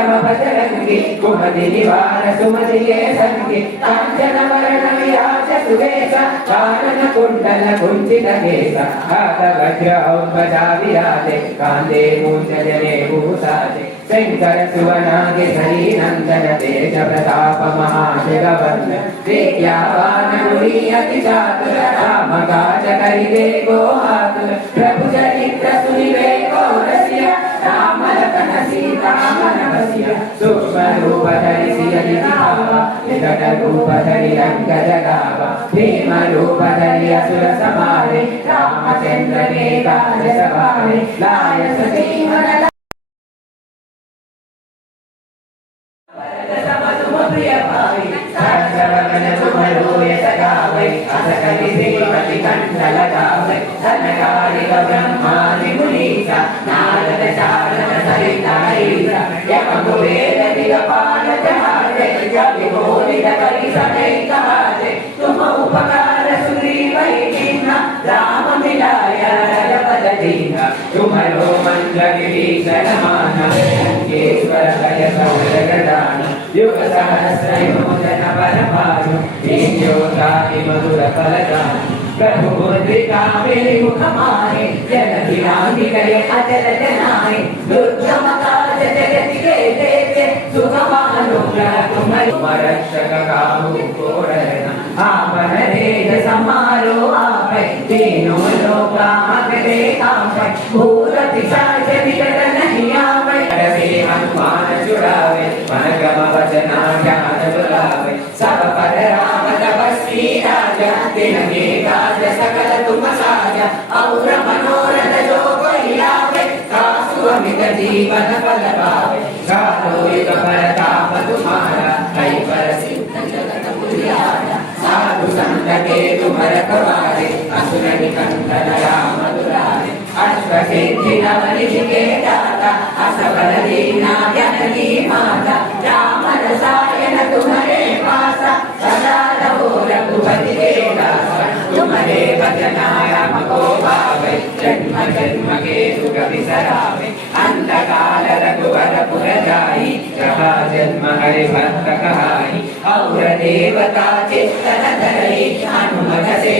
मनगम बजरंगी कुमति निवार सुमति के संगी कांचन वरण विराज सुवेश कानन कुंडल कुंचित केश हाथ वज्र औपजा विराजे कांधे मूंजने भूषाजे शंकर सुवनागे हरि नंदन तेज प्रताप महाजगवंदन विद्यावान गुणी अति चातुर राम काज करिबे को आतुर प्रभु चरित्र सुनिबे को रसिया राम लखन सीता मन बसिया सूक्ष्म रूप धरि सिय दिखावा विकट रूप धरि रंग जगावा भीम रूप धरि असुर संहारे रामचंद्र के काज सवारे लाय सजीवन प्रिय भाई सर्वगण तुम्हारे सगावे असकल श्रीमति कंठ लगावे धनकारिक ब्रह्मादि मुनीसा नारद शारद सहित ईसा यम कुबेर दिगपाल जहारे कवि बोलित करि सदै कहाते तुम उपकार सुग्रीव कीन्हा राम मिलाया जगत दीना तुम्हारो मंत्र विभीषण माना लंकेश्वर भय सौरगदान युग सहस्र योजन बलभानु दीन्योताहि मधुर फलदान प्रभु मुद्रिका मेरे मुख माहे जन गिरांगी करे अचल जनाए दुर्गम काज जगति के देते सुगमानुग्रह तुम्हारे रक्षक काहू को डरना आपन तेज समारो आपै तीनों लोक आगते आपै भूत पिशाच विकट नहीं आवै करवे हनुमान छुड़ावे मनगम वचना ज्ञान बुलावे सब पर राम तपस्वी राजा तिनके काज सकल तुम साजा और मनोरथ जो कोई लावे सासु अमित जीवन फल पावे साधु युग परताप तुम्हारा कई पर सिद्ध जगत पुरियारा साधु संत के तुम रखवारे असुर निकंदन राम दुलारे अष्ट सिद्धि नव निधि के दाता असबर दीना जननी माता राम रसायन तुम्हारे पासा सदा रहो रघुपति के दासा तुम्हारे भजना राम को पावे जन्म जन्म के दुख बिसरावे अंतकाल रघुवर पुर जाई जहाँ जन्म हरि भक्त कहाई और देवता चित्तन धरई हनुमत से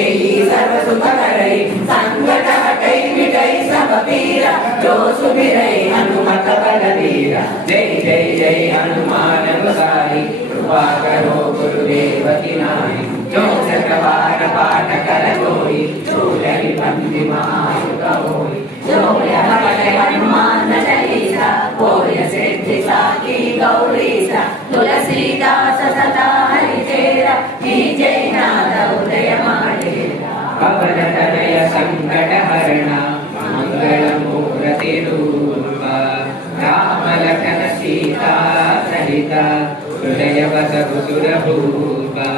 सर्व सुख करई संकट हटई मिटई सब पीरा जो सुमिरई हनुमत बलवीरा जय जय जय हनुमान गोसाई कृपा करो गुरुदेव की नाई जो चक्रवार पाठ कर कोई चूलई बंदी महायुग होई जो यह हनुमान चालीसा कोय सिद्धि साकी गौरीसा तुलसीदास सदा हरिचेरा की जय नाद उदय माडेरा पवन तनय संकट हरणा मंगल मूर्ति रूपा राम लखन सीता सहिता हृदय वस सुर भूपा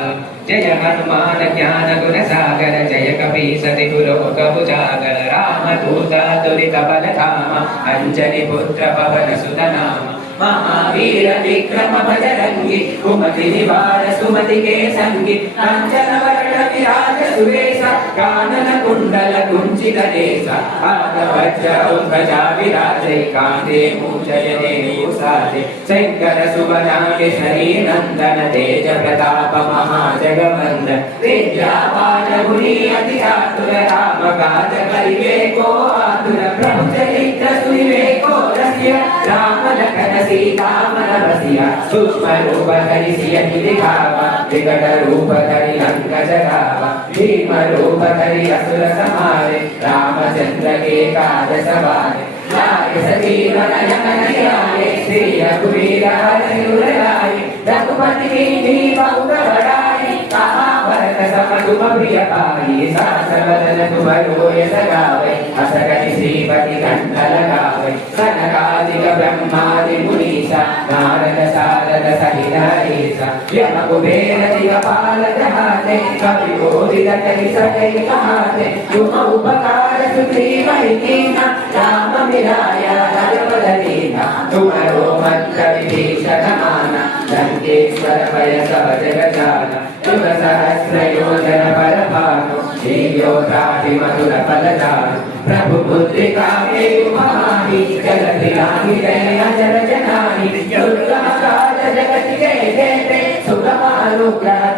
जय हनुमान ज्ञान गुण सागर जय कपीस तिहु लोक उजागर राम दूत दुरित बल धाम अंजनी पुत्र पवन सुत नाम महावीर विक्रम बजरंगी कुमति निवार सुमति के संगी कांचन वरण विराज सुवेश कानन कुंडल कुंचित केश हाथ वज्र ध्वजा विराजे कांधे मूषयने भूषाजे शंकर सुवनागे हरि नंदन तेज प्रताप महाजगवंदन विद्यावान गुणी अति चातुर राम काज करिबे को आतुर प्रभु चरित्र सुनिबे को रसिया राम लखन सीता मन बसिया सूक्ष्म रूप धरि सिय दिखावा विकट रूप धरि लंक जगावा भीम रूप धरि असुर संहारे रामचंद्र के काज सवारे लाय सजीवन लखन जियाए श्री रघुवीर हरषि उर लाए रघुपति कीन्ही बहुत बड़ाई कहा भरत सम तुम प्रिय पाई सहस बदन तुम रोयस गावे अस कहि श्रीपति कंठ लगावे सनकादिक ब्रह्मादि मुनीसा नारद शारद सहित ईसा यम कुबेर दिगपाल जहाते कवि बोलित कहि सदै कहाते तुम उपकार सुग्रीव कीन्हा राम मिलाया रघुपत दीना तुम्हारो मंत्र विभीषण माना लंकेश्वर भय सब जग जाना युग सहस्र योजन बलभानु दीन्योताहि मधुर फलदान प्रभु मुद्रिका मेरु महाहि जगति राहि जय अचल जनाहि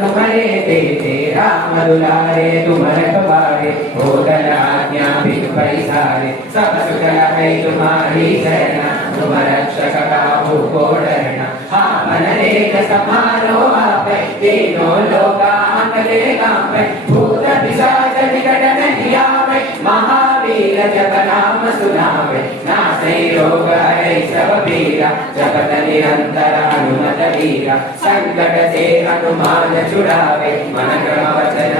तुम्हारे देते राम दुलारे तुम रखवारे हो दल आज्ञा बिन पैसारे सब सुखल है तुम्हारी शरण तुम रक्षक काहू को डरना आपन लेख समारो आप तीनों लोका अंगले कांपे भूत पिशाच निकट नहीं आवे महावीर जप नाम सुनावे नासे रोग हरे सब पीरा जपत निरंतर हनुमत वीरा संकट से हनुमान छुड़ावे मन क्रम वचन